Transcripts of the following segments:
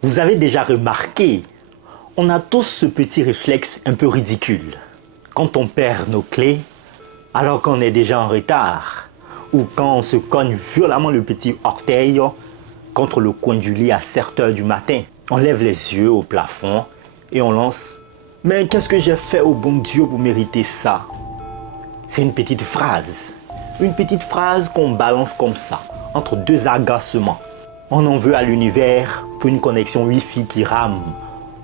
Vous avez déjà remarqué, on a tous ce petit réflexe un peu ridicule. Quand on perd nos clés, alors qu'on est déjà en retard, ou quand on se cogne violemment le petit orteil contre le coin du lit à 7 heures du matin. On lève les yeux au plafond et on lance « Mais qu'est-ce que j'ai fait au bon Dieu pour mériter ça ?» C'est une petite phrase qu'on balance comme ça, entre deux agacements. On en veut à l'univers pour une connexion Wi-Fi qui rame,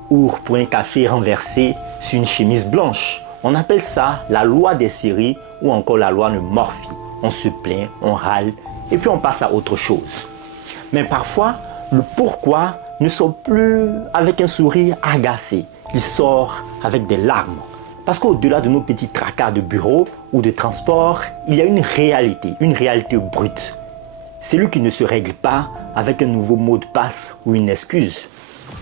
ou pour un café renversé sur une chemise blanche. On appelle ça la loi des séries ou encore la loi de Murphy. On se plaint, on râle et puis on passe à autre chose. Mais parfois, le pourquoi ne sort plus avec un sourire agacé. Il sort avec des larmes. Parce qu'au-delà de nos petits tracas de bureau ou de transport, il y a une réalité brute. Celui qui ne se règle pas avec un nouveau mot de passe ou une excuse.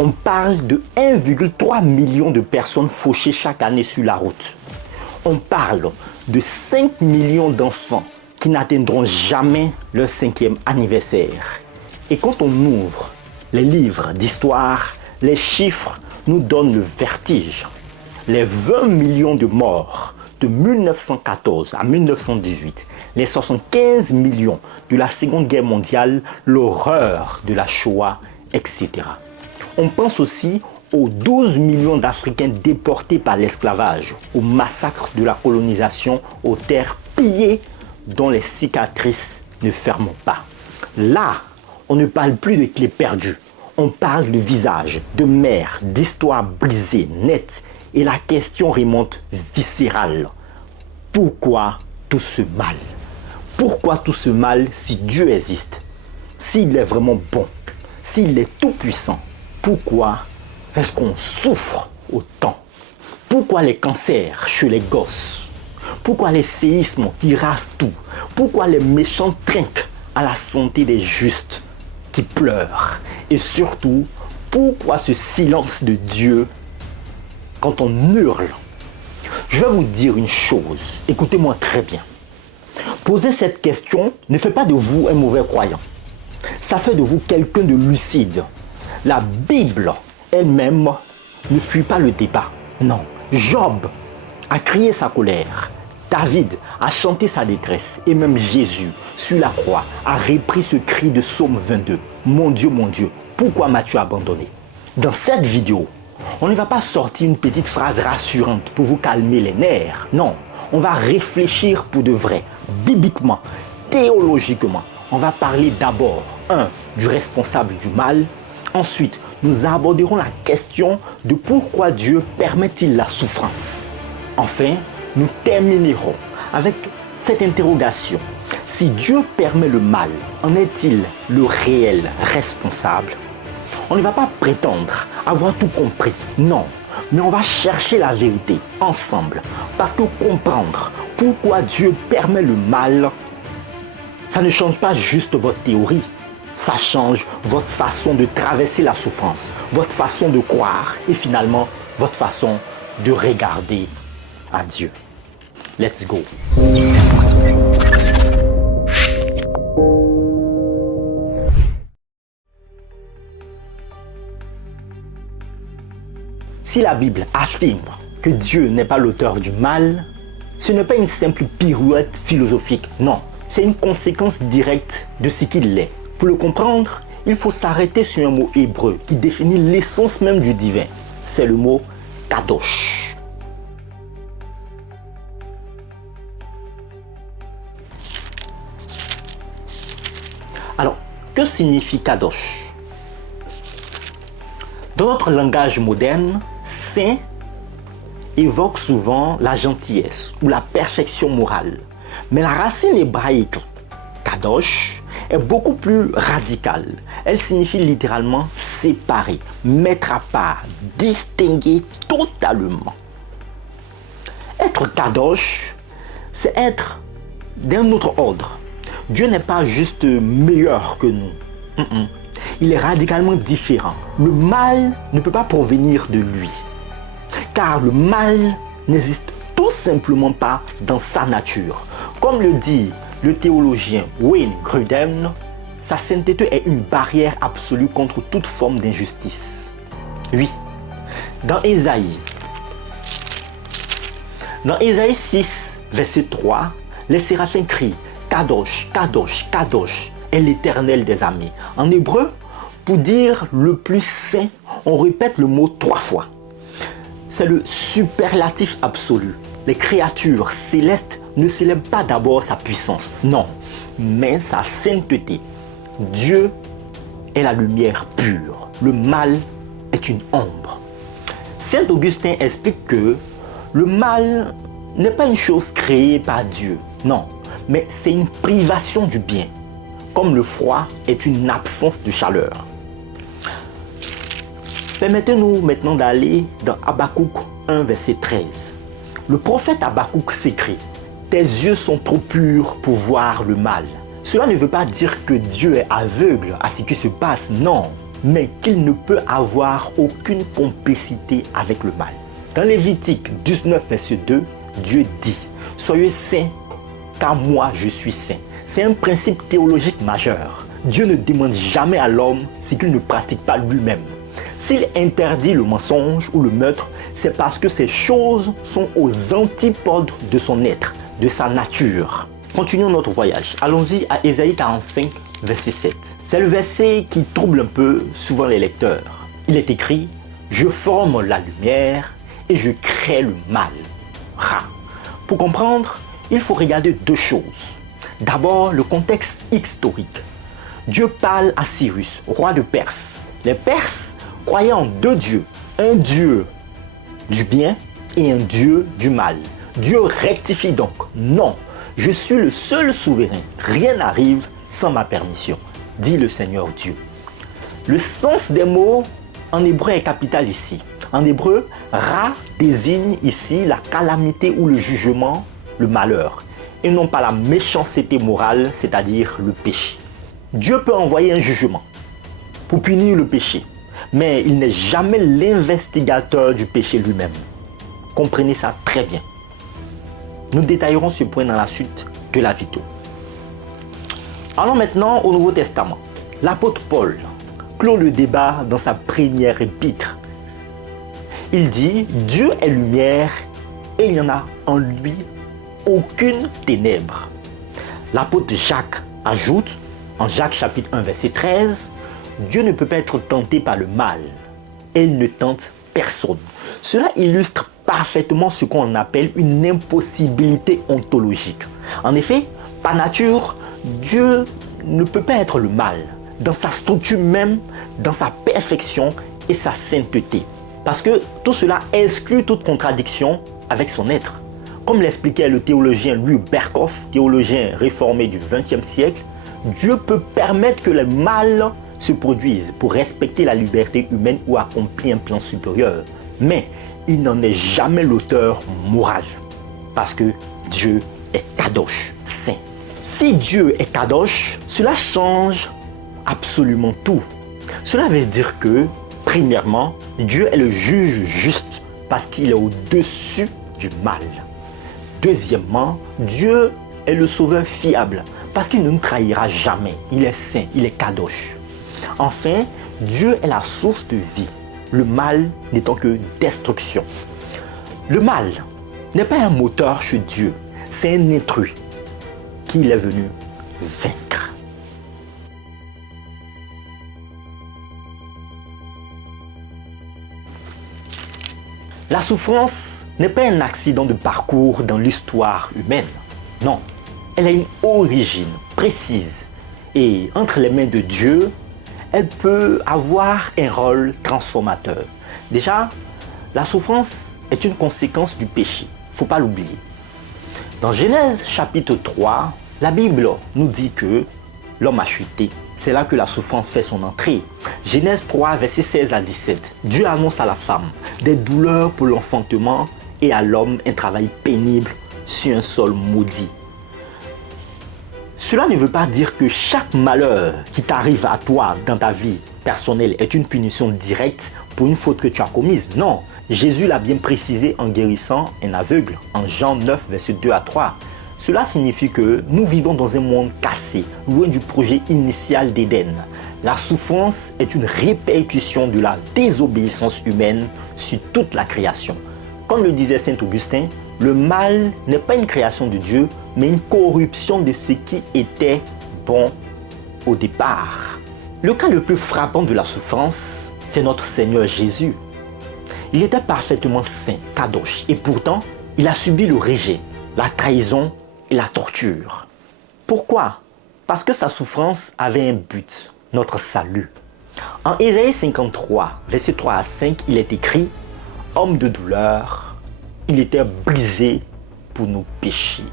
On parle de 1,3 million de personnes fauchées chaque année sur la route. On parle de 5 millions d'enfants qui n'atteindront jamais leur 5e anniversaire. Et quand on ouvre les livres d'histoire, les chiffres nous donnent le vertige. Les 20 millions de morts de 1914 à 1918, les 75 millions de la Seconde Guerre mondiale, l'horreur de la Shoah, etc. On pense aussi aux 12 millions d'Africains déportés par l'esclavage, au massacre de la colonisation, aux terres pillées dont les cicatrices ne ferment pas. Là, on ne parle plus de clés perdues. On parle de visages, de mères, d'histoires brisées, nettes. Et la question remonte viscérale. Pourquoi tout ce mal? Pourquoi tout ce mal si Dieu existe? S'il est vraiment bon, s'il est tout-puissant, pourquoi est-ce qu'on souffre autant? Pourquoi les cancers chez les gosses? Pourquoi les séismes qui rasent tout? Pourquoi les méchants trinquent à la santé des justes qui pleurent? Et surtout, pourquoi ce silence de Dieu quand on hurle? Je vais vous dire une chose, écoutez-moi très bien. Poser cette question ne fait pas de vous un mauvais croyant. Ça fait de vous quelqu'un de lucide. La Bible elle-même ne fuit pas le débat. Non, Job a crié sa colère. David a chanté sa détresse. Et même Jésus, sur la croix, a repris ce cri de Psaume 22. Mon Dieu, pourquoi m'as-tu abandonné? Dans cette vidéo, on ne va pas sortir une petite phrase rassurante pour vous calmer les nerfs. Non, on va réfléchir pour de vrai, bibliquement, théologiquement. On va parler d'abord, du responsable du mal. Ensuite, nous aborderons la question de pourquoi Dieu permet-il la souffrance. Enfin, nous terminerons avec cette interrogation. Si Dieu permet le mal, en est-il le réel responsable? On ne va pas prétendre avoir tout compris, non. Mais on va chercher la vérité ensemble. Parce que comprendre pourquoi Dieu permet le mal, ça ne change pas juste votre théorie. Ça change votre façon de traverser la souffrance, votre façon de croire et finalement votre façon de regarder à Dieu. Let's go. Si la Bible affirme que Dieu n'est pas l'auteur du mal, ce n'est pas une simple pirouette philosophique, non. C'est une conséquence directe de ce qu'il est. Pour le comprendre, il faut s'arrêter sur un mot hébreu qui définit l'essence même du divin. C'est le mot kadosh. Alors, que signifie kadosh? Dans notre langage moderne, saint évoque souvent la gentillesse ou la perfection morale. Mais la racine hébraïque kadosh est beaucoup plus radicale. Elle signifie littéralement séparer, mettre à part, distinguer totalement. Être kadosh, c'est être d'un autre ordre. Dieu n'est pas juste meilleur que nous. Il est radicalement différent. Le mal ne peut pas provenir de lui. Car le mal n'existe tout simplement pas dans sa nature. Comme le dit le théologien Wayne Grudem, Sa sainteté est une barrière absolue contre toute forme d'injustice. Oui, dans Ésaïe 6, verset 3, les séraphins crient « Kadosh, Kadosh, Kadosh est l'Éternel des armées ». En hébreu, pour dire le plus saint, on répète le mot 3 fois. C'est le superlatif absolu. Les créatures célestes ne célèbrent pas d'abord sa puissance, non, mais sa sainteté. Dieu est la lumière pure. Le mal est une ombre. Saint Augustin explique que le mal n'est pas une chose créée par Dieu, non, mais c'est une privation du bien, comme le froid est une absence de chaleur. Permettez-nous maintenant d'aller dans Habakkuk 1, verset 13. Le prophète Habakkuk s'écrie « Tes yeux sont trop purs pour voir le mal ». Cela ne veut pas dire que Dieu est aveugle à ce qui se passe, non, mais qu'il ne peut avoir aucune complicité avec le mal. Dans Lévitique 19, verset 2, Dieu dit « Soyez saints, car moi je suis saint ». C'est un principe théologique majeur. Dieu ne demande jamais à l'homme ce qu'il ne pratique pas lui-même. S'il interdit le mensonge ou le meurtre, c'est parce que ces choses sont aux antipodes de son être, de sa nature. Continuons notre voyage. Allons-y à Ésaïe 45, verset 7. C'est le verset qui trouble un peu souvent les lecteurs. Il est écrit « Je forme la lumière et je crée le mal ». Pour comprendre, il faut regarder deux choses. D'abord, le contexte historique. Dieu parle à Cyrus, roi de Perse. Les Perses croyaient en deux dieux, un dieu du bien et un dieu du mal. Dieu rectifie donc, non, je suis le seul souverain, rien n'arrive sans ma permission, dit le Seigneur Dieu. Le sens des mots en hébreu est capital ici. En hébreu, Ra désigne ici la calamité ou le jugement, le malheur, et non pas la méchanceté morale, c'est-à-dire le péché. Dieu peut envoyer un jugement pour punir le péché, mais il n'est jamais l'investigateur du péché lui-même. Comprenez ça très bien. Nous détaillerons ce point dans la suite de la vidéo. Allons maintenant au Nouveau Testament. L'apôtre Paul clôt le débat dans sa première épître. Il dit « Dieu est lumière et il n'y en a en lui aucune ténèbre ». L'apôtre Jacques ajoute en Jacques chapitre 1 verset 13 « Dieu ne peut pas être tenté par le mal et il ne tente personne ». Cela illustre parfaitement ce qu'on appelle une impossibilité ontologique. En effet, par nature, Dieu ne peut pas être le mal, dans sa structure même, dans sa perfection et sa sainteté. Parce que tout cela exclut toute contradiction avec son être. Comme l'expliquait le théologien Louis Berkhof, théologien réformé du XXe siècle, Dieu peut permettre que le mal se produise pour respecter la liberté humaine ou accomplir un plan supérieur. Mais il n'en est jamais l'auteur moral. Parce que Dieu est Kadosh, saint. Si Dieu est Kadosh, cela change absolument tout. Cela veut dire que, premièrement, Dieu est le juge juste parce qu'il est au-dessus du mal. Deuxièmement, Dieu est le sauveur fiable parce qu'il ne nous trahira jamais. Il est saint, il est Kadosh. Enfin, Dieu est la source de vie, le mal n'étant que destruction. Le mal n'est pas un moteur chez Dieu, c'est un intrus qu'il est venu vaincre. La souffrance n'est pas un accident de parcours dans l'histoire humaine. Non, elle a une origine précise et entre les mains de Dieu, elle peut avoir un rôle transformateur. Déjà, la souffrance est une conséquence du péché. Il ne faut pas l'oublier. Dans Genèse chapitre 3, la Bible nous dit que l'homme a chuté. C'est là que la souffrance fait son entrée. Genèse 3, versets 16 à 17. Dieu annonce à la femme des douleurs pour l'enfantement et à l'homme un travail pénible sur un sol maudit. Cela ne veut pas dire que chaque malheur qui t'arrive à toi dans ta vie personnelle est une punition directe pour une faute que tu as commise. Non, Jésus l'a bien précisé en guérissant un aveugle en Jean 9, verset 2 à 3. Cela signifie que nous vivons dans un monde cassé, loin du projet initial d'Éden. La souffrance est une répercussion de la désobéissance humaine sur toute la création. Comme le disait saint Augustin, le mal n'est pas une création de Dieu, mais une corruption de ce qui était bon au départ. Le cas le plus frappant de la souffrance, c'est notre Seigneur Jésus. Il était parfaitement saint, kadosh, et pourtant, il a subi le rejet, la trahison et la torture. Pourquoi? Parce que sa souffrance avait un but, notre salut. En Ésaïe 53, versets 3 à 5, il est écrit « Homme de douleur, il était brisé pour nos péchés. »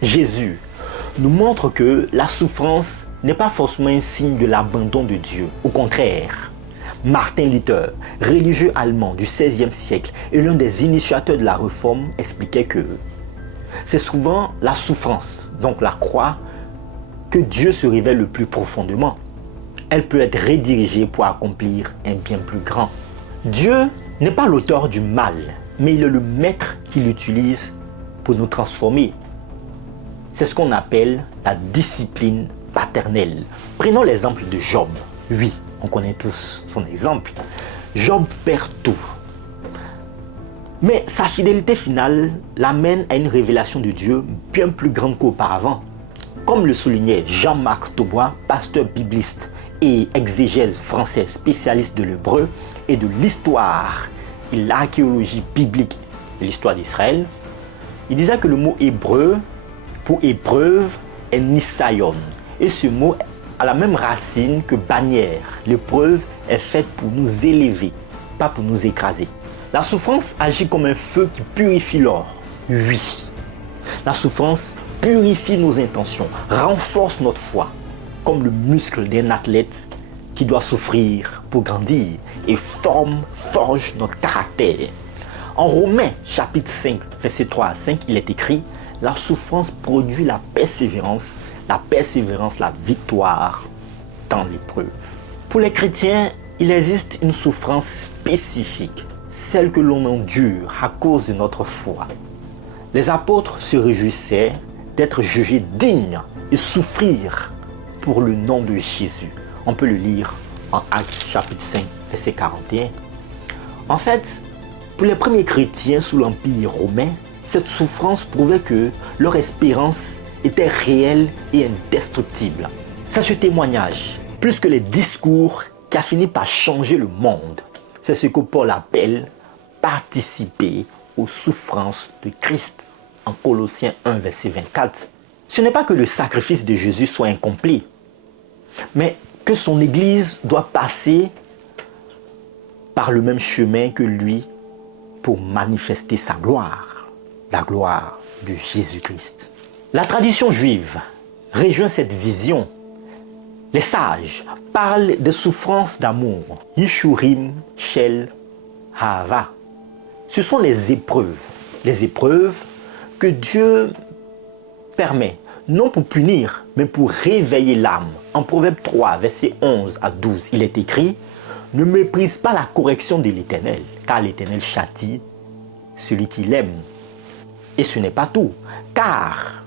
Jésus nous montre que la souffrance n'est pas forcément un signe de l'abandon de Dieu. Au contraire, Martin Luther, religieux allemand du XVIe siècle et l'un des initiateurs de la Réforme, expliquait que c'est souvent la souffrance, donc la croix, que Dieu se révèle le plus profondément. Elle peut être redirigée pour accomplir un bien plus grand. Dieu n'est pas l'auteur du mal, mais il est le maître qui l'utilise pour nous transformer. C'est ce qu'on appelle la discipline paternelle. Prenons l'exemple de Job. Oui, on connaît tous son exemple. Job perd tout. Mais sa fidélité finale l'amène à une révélation de Dieu bien plus grande qu'auparavant. Comme le soulignait Jean-Marc Taubois, pasteur bibliste et exégèse français spécialiste de l'hébreu et de l'histoire et l'archéologie biblique de l'histoire d'Israël, il disait que le mot hébreu pour épreuve est nisayon. Et ce mot a la même racine que bannière. L'épreuve est faite pour nous élever, pas pour nous écraser. La souffrance agit comme un feu qui purifie l'or. Oui. La souffrance purifie nos intentions, renforce notre foi, comme le muscle d'un athlète qui doit souffrir pour grandir et forge notre caractère. En Romains chapitre 5, versets 3 à 5, il est écrit « La souffrance produit la persévérance la victoire dans l'épreuve. » Pour les chrétiens, il existe une souffrance spécifique, celle que l'on endure à cause de notre foi. Les apôtres se réjouissaient d'être jugés dignes et souffrir pour le nom de Jésus. On peut le lire en Actes chapitre 5, verset 41. En fait, pour les premiers chrétiens sous l'Empire romain, cette souffrance prouvait que leur espérance était réelle et indestructible. C'est ce témoignage, plus que les discours, qui a fini par changer le monde. C'est ce que Paul appelle participer aux souffrances de Christ en Colossiens 1, verset 24. Ce n'est pas que le sacrifice de Jésus soit incomplet, mais que son Église doit passer par le même chemin que lui pour manifester sa gloire, la gloire de Jésus-Christ. La tradition juive rejoint cette vision. Les sages parlent de souffrances d'amour, Yishurim Shel Hava. Ce sont les épreuves que Dieu permet, non pour punir, mais pour réveiller l'âme. En Proverbe 3, versets 11 à 12, il est écrit « Ne méprise pas la correction de l'Éternel, car l'Éternel châtie celui qui l'aime. » Et ce n'est pas tout, car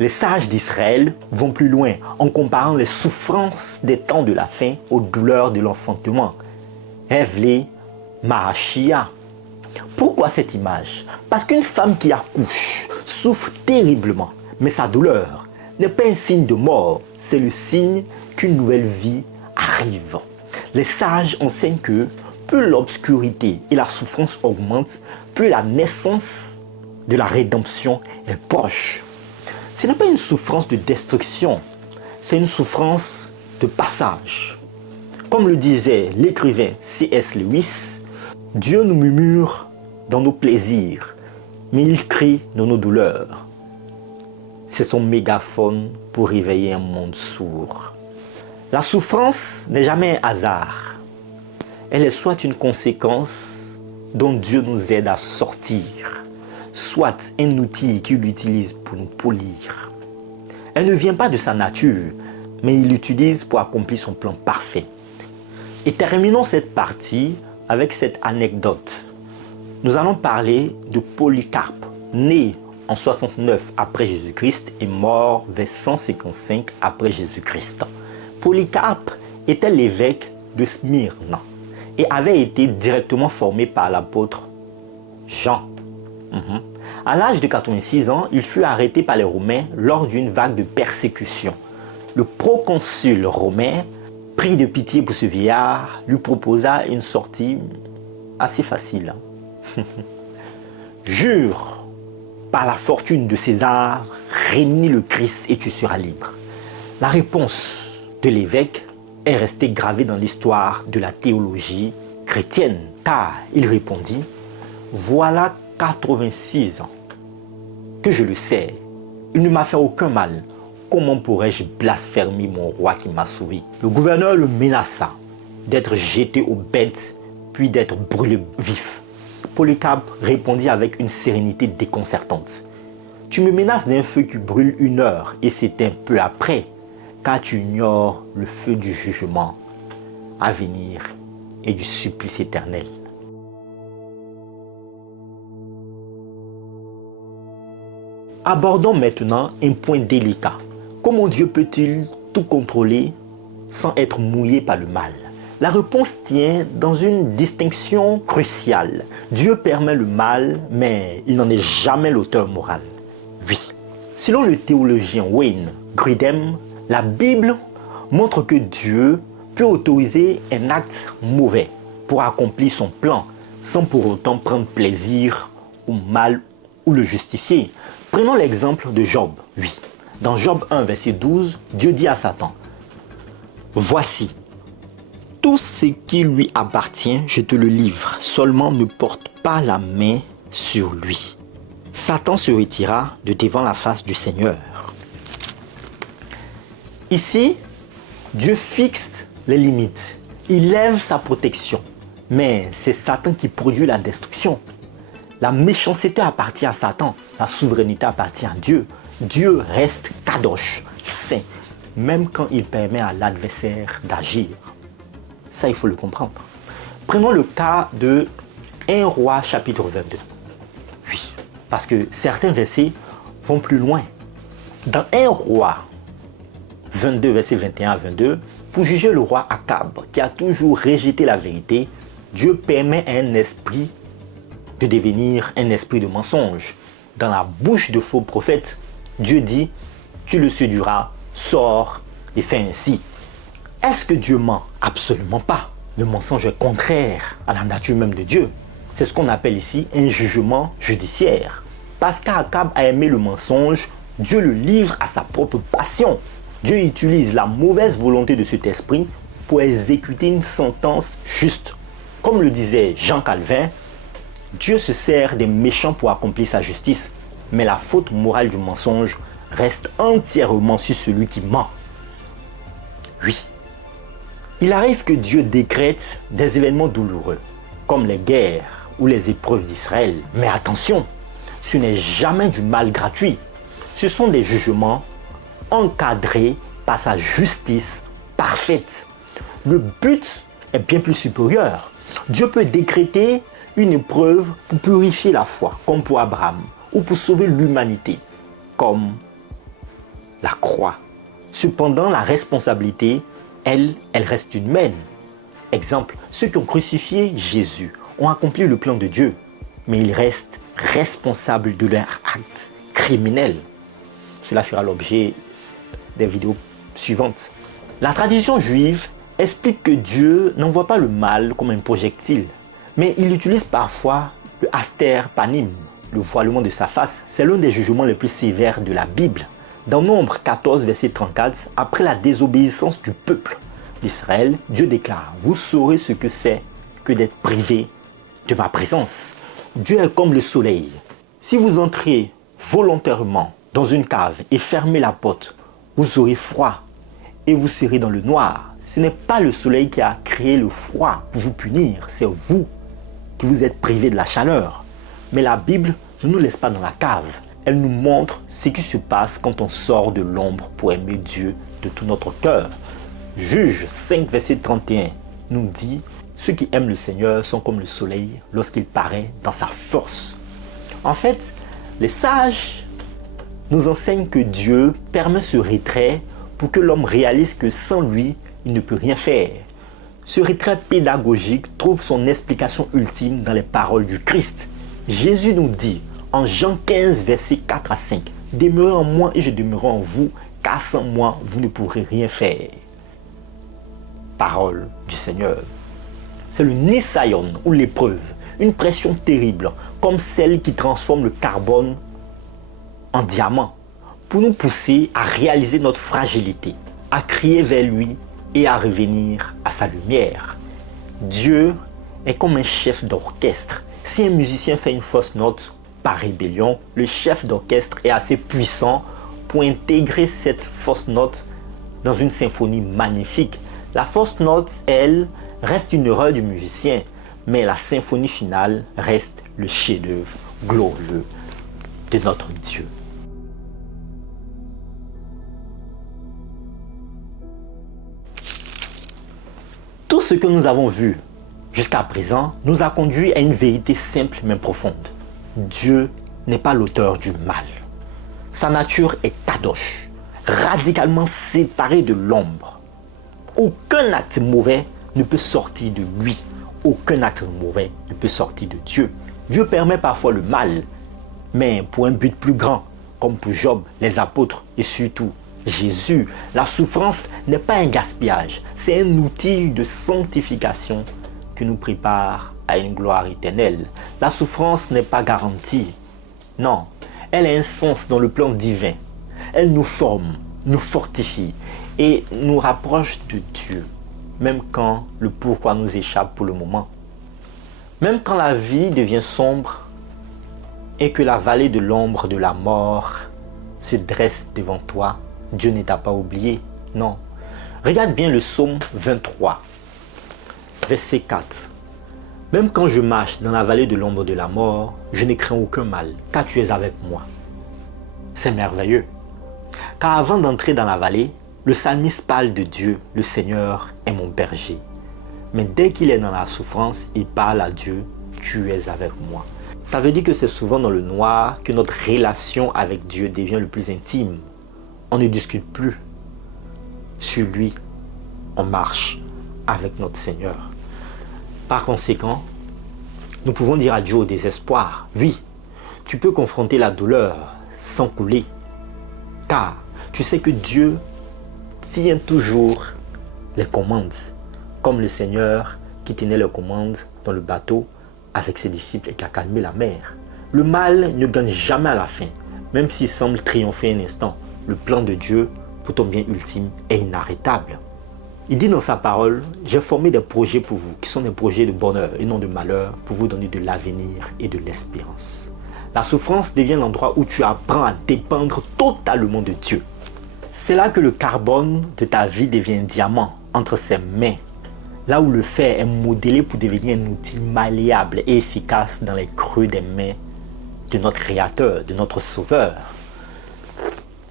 les sages d'Israël vont plus loin en comparant les souffrances des temps de la faim aux douleurs de l'enfantement. Hevle Mahashia. Pourquoi cette image? Parce qu'une femme qui accouche souffre terriblement, mais sa douleur n'est pas un signe de mort, c'est le signe qu'une nouvelle vie arrive. Les sages enseignent que plus l'obscurité et la souffrance augmentent, plus la naissance de la rédemption est proche. Ce n'est pas une souffrance de destruction, c'est une souffrance de passage. Comme le disait l'écrivain C.S. Lewis, Dieu nous murmure dans nos plaisirs, mais il crie dans nos douleurs. C'est son mégaphone pour réveiller un monde sourd. La souffrance n'est jamais un hasard. Elle est soit une conséquence dont Dieu nous aide à sortir, soit un outil qu'il utilise pour nous polir. Elle ne vient pas de sa nature, mais il l'utilise pour accomplir son plan parfait. Et terminons cette partie avec cette anecdote. Nous allons parler de Polycarpe, né en 69 après Jésus-Christ et mort vers 155 après Jésus-Christ. Polycarpe était l'évêque de Smyrne et avait été directement formé par l'apôtre Jean. À l'âge de 86 ans, il fut arrêté par les Romains lors d'une vague de persécution. Le proconsul romain, pris de pitié pour ce vieillard, lui proposa une sortie assez facile. Jure par la fortune de César, renie le Christ et tu seras libre. La réponse de l'évêque est restée gravée dans l'histoire de la théologie chrétienne, car il répondit, voilà 86 ans que je le sais, il ne m'a fait aucun mal. Comment pourrais-je blasphémer mon roi qui m'a sauvé? Le gouverneur le menaça d'être jeté aux bêtes, puis d'être brûlé vif. Polycarpe répondit avec une sérénité déconcertante. Tu me menaces d'un feu qui brûle 1 heure et c'est un peu après, car tu ignores le feu du jugement à venir et du supplice éternel. Abordons maintenant un point délicat. Comment Dieu peut-il tout contrôler sans être mouillé par le mal? La réponse tient dans une distinction cruciale. Dieu permet le mal, mais il n'en est jamais l'auteur moral. Oui. Selon le théologien Wayne Grudem, la Bible montre que Dieu peut autoriser un acte mauvais pour accomplir son plan, sans pour autant prendre plaisir au mal ou le justifier. Prenons l'exemple de Job. Oui. Dans Job 1, verset 12, Dieu dit à Satan, « Voici, tout ce qui lui appartient, je te le livre, seulement ne porte pas la main sur lui. » Satan se retira de devant la face du Seigneur. Ici, Dieu fixe les limites. Il lève sa protection. Mais c'est Satan qui produit la destruction. La méchanceté appartient à Satan. La souveraineté appartient à Dieu. Dieu reste kadosh, saint, même quand il permet à l'adversaire d'agir. Ça, il faut le comprendre. Prenons le cas de 1 Roi chapitre 22. Oui, parce que certains versets vont plus loin. Dans 1 Roi 22, versets 21 à 22, pour juger le roi Akab, qui a toujours rejeté la vérité, Dieu permet à un esprit de devenir un esprit de mensonge. Dans la bouche de faux prophètes, Dieu dit, tu le séduiras, sors et fais ainsi. Est-ce que Dieu ment? Absolument pas. Le mensonge est contraire à la nature même de Dieu. C'est ce qu'on appelle ici un jugement judiciaire. Parce qu'Akab a aimé le mensonge, Dieu le livre à sa propre passion. Dieu utilise la mauvaise volonté de cet esprit pour exécuter une sentence juste. Comme le disait Jean Calvin, Dieu se sert des méchants pour accomplir sa justice, mais la faute morale du mensonge reste entièrement sur celui qui ment. Oui, il arrive que Dieu décrète des événements douloureux, comme les guerres ou les épreuves d'Israël. Mais attention, ce n'est jamais du mal gratuit. Ce sont des jugements encadrés par sa justice parfaite. Le but est bien plus supérieur. Dieu peut décréter une épreuve pour purifier la foi, comme pour Abraham, ou pour sauver l'humanité, comme la croix. Cependant, la responsabilité, elle reste humaine. Exemple, ceux qui ont crucifié Jésus ont accompli le plan de Dieu, mais ils restent responsables de leur acte criminel. Cela fera l'objet des vidéos suivantes. La tradition juive explique que Dieu n'envoie pas le mal comme un projectile, mais il utilise parfois le aster panim, le voilement de sa face. C'est l'un des jugements les plus sévères de la Bible. Dans Nombre 14, verset 34, après la désobéissance du peuple d'Israël, Dieu déclare, vous saurez ce que c'est que d'être privé de ma présence. Dieu est comme le soleil. Si vous entrez volontairement dans une cave et fermez la porte, vous aurez froid et vous serez dans le noir. Ce n'est pas le soleil qui a créé le froid pour vous punir, c'est vous qui vous êtes privé de la chaleur. Mais la Bible ne nous laisse pas dans la cave. Elle nous montre ce qui se passe quand on sort de l'ombre pour aimer Dieu de tout notre cœur. Juge 5, verset 31 nous dit « Ceux qui aiment le Seigneur sont comme le soleil lorsqu'il paraît dans sa force. » En fait, Les sages nous enseignent que Dieu permet ce retrait pour que l'homme réalise que sans lui, il ne peut rien faire. Ce retrait pédagogique trouve son explication ultime dans les paroles du Christ. Jésus nous dit en Jean 15, versets 4 à 5, « Demeurez en moi et je demeurerai en vous, car sans moi, vous ne pourrez rien faire. » Parole du Seigneur. C'est le Nisayon ou l'épreuve, une pression terrible, comme celle qui transforme le carbone en diamant, pour nous pousser à réaliser notre fragilité, à crier vers lui et à revenir à sa lumière. Dieu est comme un chef d'orchestre. Si un musicien fait une fausse note par rébellion, le chef d'orchestre est assez puissant pour intégrer cette fausse note dans une symphonie magnifique. La fausse note, elle, reste une erreur du musicien, mais la symphonie finale reste le chef-d'œuvre glorieux de notre Dieu. Tout ce que nous avons vu jusqu'à présent nous a conduit à une vérité simple mais profonde. Dieu n'est pas l'auteur du mal. Sa nature est kadosh, radicalement séparée de l'ombre. Aucun acte mauvais ne peut sortir de lui. Aucun acte mauvais ne peut sortir de Dieu. Dieu permet parfois le mal, mais pour un but plus grand, comme pour Job, les apôtres et surtout Jésus. La souffrance n'est pas un gaspillage, c'est un outil de sanctification qui nous prépare à une gloire éternelle. La souffrance n'est pas garantie. Non, elle a un sens dans le plan divin. Elle nous forme, nous fortifie et nous rapproche de Dieu, même quand le pourquoi nous échappe pour le moment. Même quand la vie devient sombre et que la vallée de l'ombre de la mort se dresse devant toi, Dieu ne t'a pas oublié, non. Regarde bien le psaume 23, verset 4. Même quand je marche dans la vallée de l'ombre de la mort, je ne crains aucun mal, car tu es avec moi. C'est merveilleux. Car avant d'entrer dans la vallée, le psalmiste parle de Dieu, le Seigneur est mon berger. Mais dès qu'il est dans la souffrance, il parle à Dieu, tu es avec moi. Ça veut dire que c'est souvent dans le noir que notre relation avec Dieu devient le plus intime. On ne discute plus. Sur lui, on marche avec notre Seigneur. Par conséquent, nous pouvons dire adieu au désespoir. Oui, tu peux confronter la douleur sans couler. Car tu sais que Dieu tient toujours les commandes. Comme le Seigneur qui tenait les commandes dans le bateau avec ses disciples et qui a calmé la mer. Le mal ne gagne jamais à la fin, même s'il semble triompher un instant. Le plan de Dieu pour ton bien ultime est inarrêtable. Il dit dans sa parole, j'ai formé des projets pour vous, qui sont des projets de bonheur et non de malheur, pour vous donner de l'avenir et de l'espérance. La souffrance devient l'endroit où tu apprends à dépendre totalement de Dieu. C'est là que le carbone de ta vie devient un diamant entre ses mains. Là où le fer est modélé pour devenir un outil malléable et efficace dans les creux des mains de notre Créateur, de notre Sauveur.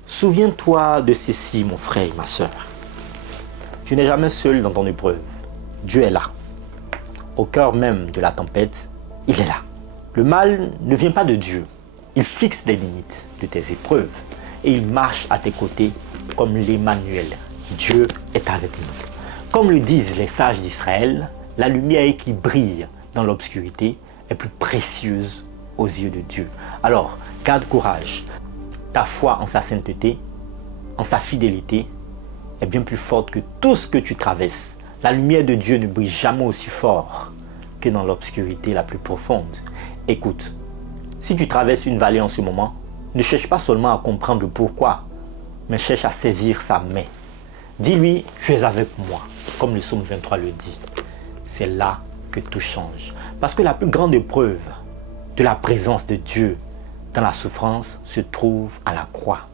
Souviens-toi de ceci, mon frère et ma soeur. Tu n'es jamais seul dans ton épreuve. Dieu est là. Au cœur même de la tempête, il est là. Le mal ne vient pas de Dieu. Il fixe des limites de tes épreuves et il marche à tes côtés comme l'Emmanuel. Dieu est avec nous. Comme le disent les sages d'Israël, la lumière qui brille dans l'obscurité est plus précieuse aux yeux de Dieu. Alors, garde courage. Ta foi en sa sainteté, en sa fidélité, est bien plus forte que tout ce que tu traverses. La lumière de Dieu ne brille jamais aussi fort que dans l'obscurité la plus profonde. Écoute, si tu traverses une vallée en ce moment, ne cherche pas seulement à comprendre le pourquoi, mais cherche à saisir sa main. Dis-lui, tu es avec moi, comme le psaume 23 le dit. C'est là que tout change. Parce que la plus grande épreuve de la présence de Dieu dans la souffrance se trouve à la croix.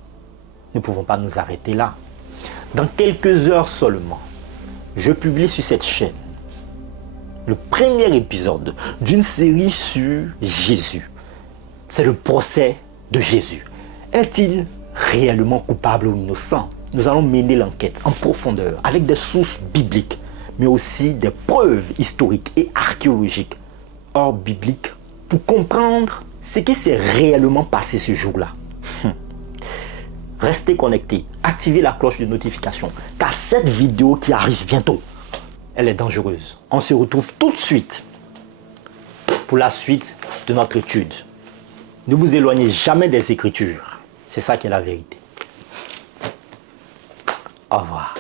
Nous ne pouvons pas nous arrêter là. Dans quelques heures seulement, je publie sur cette chaîne le premier épisode d'une série sur Jésus. C'est le procès de Jésus. Est-il réellement coupable ou innocent? Nous allons mener l'enquête en profondeur avec des sources bibliques, mais aussi des preuves historiques et archéologiques hors bibliques pour comprendre ce qui s'est réellement passé ce jour-là. Restez connectés, activez la cloche de notification, car cette vidéo qui arrive bientôt, elle est dangereuse. On se retrouve tout de suite pour la suite de notre étude. Ne vous éloignez jamais des Écritures. C'est ça qui est la vérité. Au revoir.